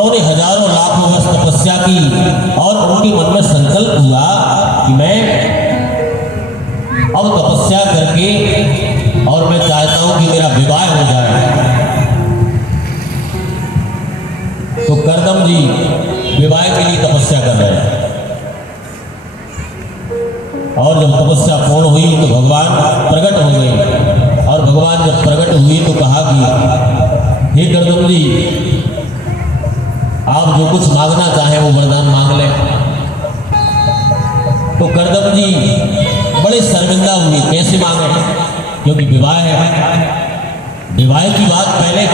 उन्होंने हजारों लाखों वर्ष तपस्या की और उनके मन में संकल्प हुआ कि मैं अब तपस्या करके और मैं चाहता हूं कि मेरा विवाह हो जाए। तो करदम जी विवाह के लिए तपस्या कर रहे हैं और जब तपस्या पूर्ण हुई तो भगवान प्रकट हो गए। और भगवान जब प्रकट हुए तो कहा कि हे करदम जी, आप जो कुछ मांगना चाहें वो वरदान मांग लें। तो करदम जी बड़े शर्मिंदा हुए, कैसे मांगे, क्योंकि विवाह है। विवाह की बात पहले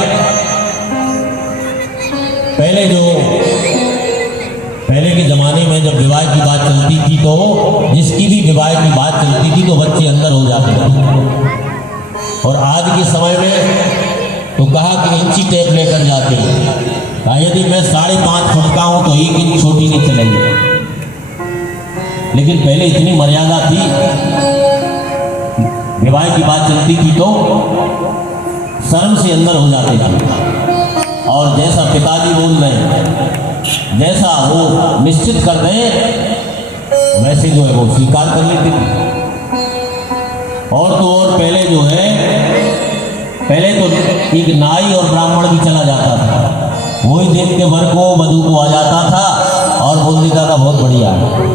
के ज़माने में जब विवाह की बात चलती थी तो जिसकी भी विवाह की बात चलती थी तो बच्चे अंदर हो जाते थे। और आज के समय में तो कहा कि इंची टेप लेकर जाते हैं। कहा यदि मैं 5.5 फुट का हूँ तो 1 इंच छोटी नहीं चलेगी। लेकिन पहले इतनी मर्यादा थी, विवाह की बात चलती थी तो शर्म से अंदर हो जाते थे। और जैसा पिताजी बोल रहे हैं, जैसा वो निश्चित कर दें वैसे जो है वो स्वीकार कर लेते थे। और तो और पहले जो है, पहले तो एक नाई और ब्राह्मण भी चला जाता था, वही देख के वर को वधू को आ जाता था और बोल देता था बहुत बढ़िया है।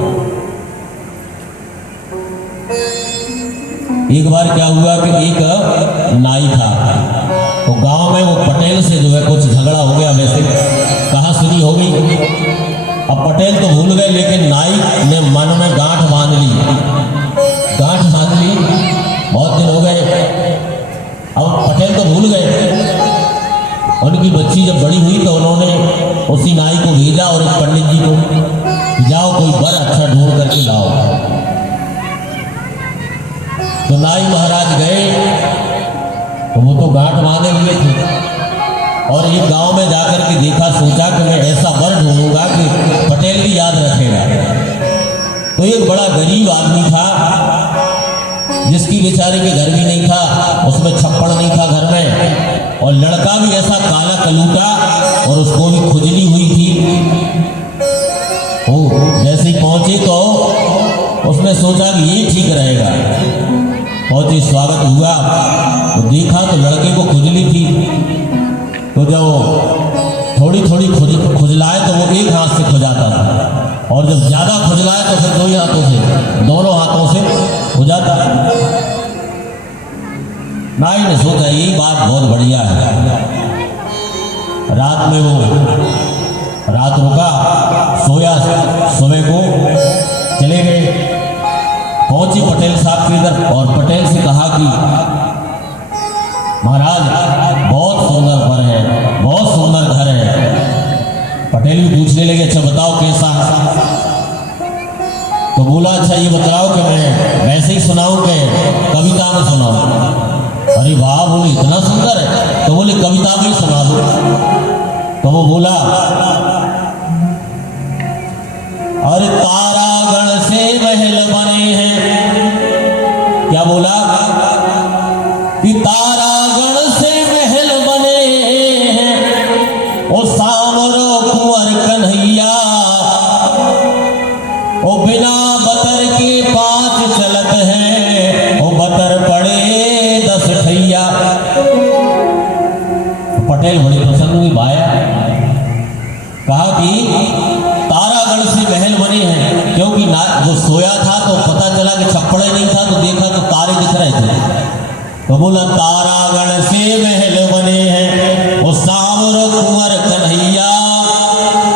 एक बार क्या हुआ कि एक नाई था तो गांव में वो पटेल से जो है कुछ झगड़ा हो गया, वैसे कहाँ सुनी होगी। अब पटेल तो भूल गए लेकिन नाई ने मन में गांठ बांध ली, बहुत दिन हो गए। अब पटेल तो भूल गए। उनकी बच्ची जब बड़ी हुई तो उन्होंने उसी नाई को भेजा और एक पंडित जी को, जाओ कोई वर अच्छा ढूंढ करके लाओ। तो नाई महाराज गए तो वो तो गांठ बांधे हुए थे और एक गांव में जाकर के देखा, सोचा कि मैं ऐसा वर ढूंढूंगा कि पटेल भी याद रखेगा। तो एक बड़ा गरीब आदमी था जिसकी बेचारे के घर भी नहीं था, उसमें छप्पड़ नहीं था घर में, और लड़का भी ऐसा काला कलूटा और उसको भी खुजली हुई थी। वो जैसे ही पहुंचे तो उसने सोचा कि ये ठीक रहेगा। पहुंचे, स्वागत हुआ तो देखा तो लड़के को खुजली थी। तो जब थोड़ी थोड़ी खुजलाए तो वो एक हाथ से खुजाता था और जब ज़्यादा खुजलाए तो फिर दोनों हाथों से खुजाता। नाई ने सोचा ये बात बहुत बढ़िया है। रात में वो रात रुका, सोया, सुबह को चले गए। पहुंची पटेल साहब के इधर और पटेल से कहा कि महाराज बहुत सुंदर घर है, बहुत सुंदर घर है। पटेल भी पूछने लगे अच्छा बताओ कैसा है। तो बोला अच्छा ये बताओ कि मैं वैसे ही सुनाऊं कि कविता में सुनाऊं। अरे वाह, बोले इतना सुंदर है, तो बोले कविता भी सुना दो। तो वो बोला अरे तारागण से महल बने हैं। क्या बोला कि तारागण से महल बने हैं, ओ सामरो कुंवर कन्हैया, ओ बिना बतर के 5 चलत हैं, ओ बतर पड़े 10 ठैया। पटेल बड़ी प्रसन्न हुई, भाया कहा कि तारागण से महल बने हैं, क्योंकि जो सोया था तो पता चला कि छप्पड़े नहीं था तो देखा तो तारे दिख रहे थे। तो बोला तारागण से महल बने हैं, वो सामरो कुंवर कन्हैया,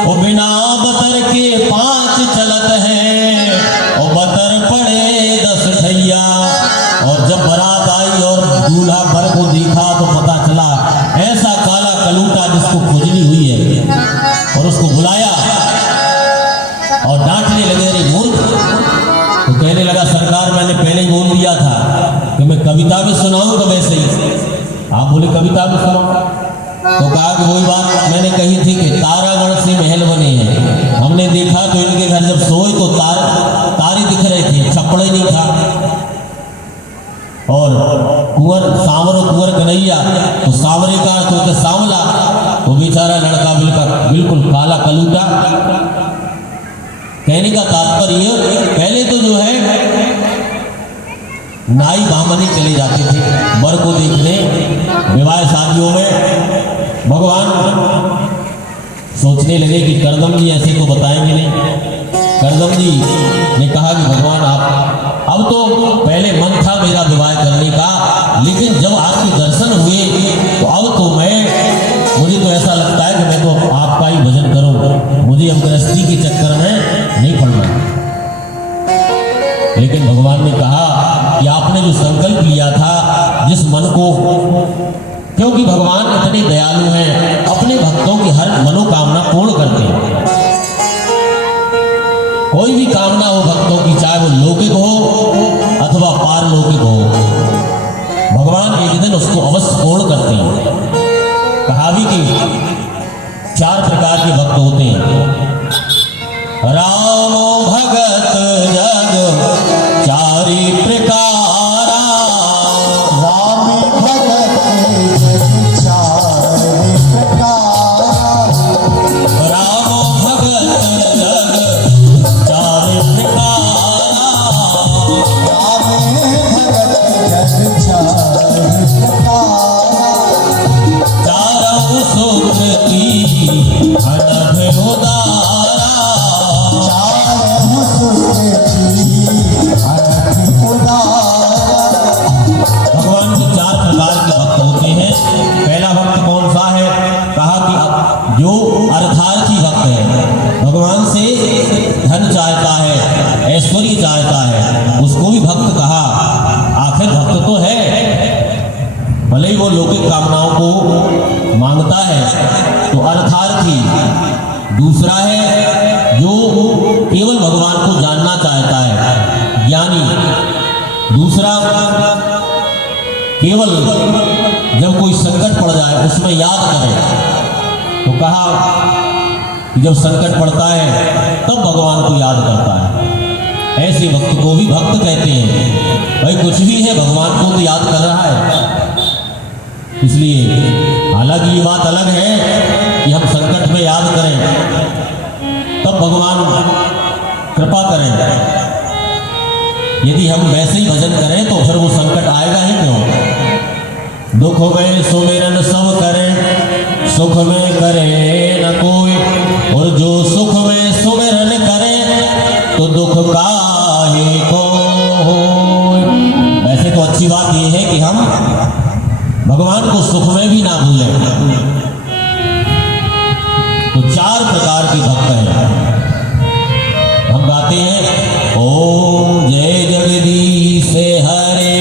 वो बिना बतर के 5 चलत हैं, और बतर पड़े 10 ठैया। और जब बारात आई और दूल्हा बर को देखा तो पता चला ऐसा काला कलूटा जिसको खुजली हुई है, और उसको बुलाया और डांटने लगे अरे मूर्ख। तो कहने लगा सरकार मैंने पहले ही बोल दिया था कि मैं कविता भी सुनाऊंगा वैसे ही। आप बोले कविता भी सुनाओ। तो कहा कि वही बात मैंने कही थी कि तारागण से महल बने हैं। हमने देखा तो इनके घर जब सोए तो तारे दिख रहे थे, छप्पड़े नहीं था। और कुंवर, सामरो कुंवर कन्हैया, तो सावरे का अर्थ होता सांवला। वो बेचारा लड़का बिल्कुल काला कलूटा। कहने का तात्पर्य पहले तो जो है नाई बामनी चले जाते थे वर को देखने विवाह शादियों में। भगवान सोचने लगे कि करदम जी ऐसे तो बताएंगे नहीं। करदम जी ने कहा कि भगवान आप, अब तो पहले मन था मेरा विवाह करने का, लेकिन जब आपके दर्शन हुए तो अब तो मुझे तो ऐसा लगता है कि मैं तो आपका ही भजन करूं, मुझे अब गृहस्थी के चक्कर में नहीं पड़ना। लेकिन भगवान ने कहा कि आपने जो संकल्प लिया था, जिस मन को, क्योंकि भगवान इतने दयालु हैं, अपने भक्तों की हर मनोकामना पूर्ण करते हैं। कोई भी कामना हो भक्तों की, चाहे वो लौकिक हो अथवा पारलौकिक हो, भगवान एक दिन उसको अवश्य पूर्ण करते हैं। कहा भी कि 4 प्रकार के भक्त होते हैं। राम भगत जग चारि प्रकारा, राम भगत जग चारि प्रकारा, राम भगत जग चारि प्रकारा, राम भगत जग चारि प्रकारा, चारों सूत्र की अनघ उदारा, चारों सूत्र की अनघ उदारा। भगवान के 4 प्रकार के भक्त होते हैं। पहला भक्त कौन सा है? कहा कि अब जो अर्थार्थी भक्त है, भगवान से धन चाहता है, ऐश्वर्य चाहता है, उसको भी भक्त कहा। आखिर भक्त तो है, भले ही वो लौकिक कामनाओं को मांगता है, तो अर्थार्थी। दूसरा है जो केवल भगवान को जानना चाहता है, ज्ञानी। दूसरा केवल जब कोई संकट पड़ जाए उसमें याद करे, तो कहा कि जब संकट पड़ता है तब भगवान को याद करता है। ऐसे भक्त को भी भक्त कहते हैं। भाई कुछ भी है, भगवान को तो याद कर रहा है। इसलिए हालांकि ये बात अलग है कि हम संकट में याद करें तब भगवान कृपा करें। यदि हम वैसे ही भजन करें तो फिर वो संकट आएगा ही क्यों। दुख में सुमिरन सब करें, सुख में करे न कोई, और जो सुख में सुमिरन करे तो दुख काहे को होय। वैसे तो अच्छी बात यह है कि हम भगवान को सुख में भी ना भूलें। तो 4 प्रकार के भक्त हैं। हम गाते हैं ओम जय जगदीश हरे,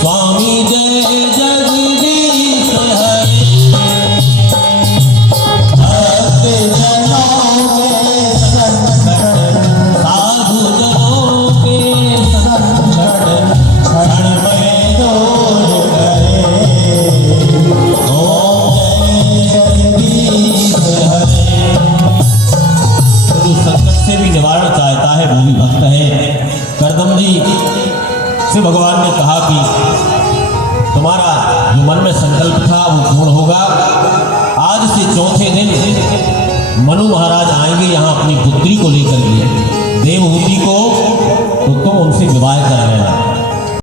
स्वामी जय जगदीश हरे, भक्त जनों के संकट, साधु जनों के संकट क्षण में दूर करे। ओम जय जगदीश हरे। जो संकट से भी निवारण चाहता है वो भी भक्त है। करदम जी से भगवान ने कहा कि तुम्हारा जो मन में संकल्प था वो पूर्ण होगा। आज से चौथे दिन मनु महाराज आएंगे यहाँ अपनी पुत्री को लेकर के, देवहूति को, तो तुम उनसे विवाह कर लेना।